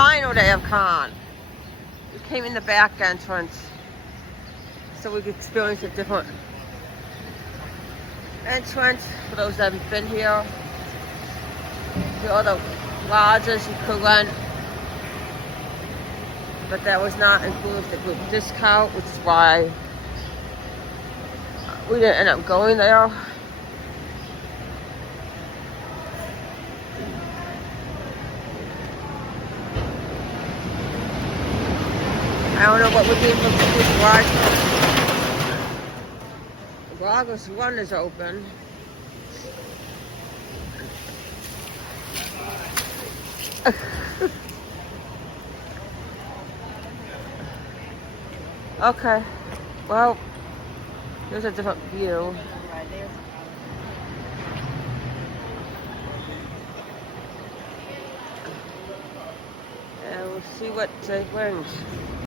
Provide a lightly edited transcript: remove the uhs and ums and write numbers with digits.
final day of con. We came in the back entrance so we could experience a different entrance for those that haven't been here. The other lodges you could rent, but that was not included with the group discount, which is why we didn't end up going there. I don't know what we're doing for this ride. August 1 is open. Okay, well, here's a different view. And we'll see what it brings.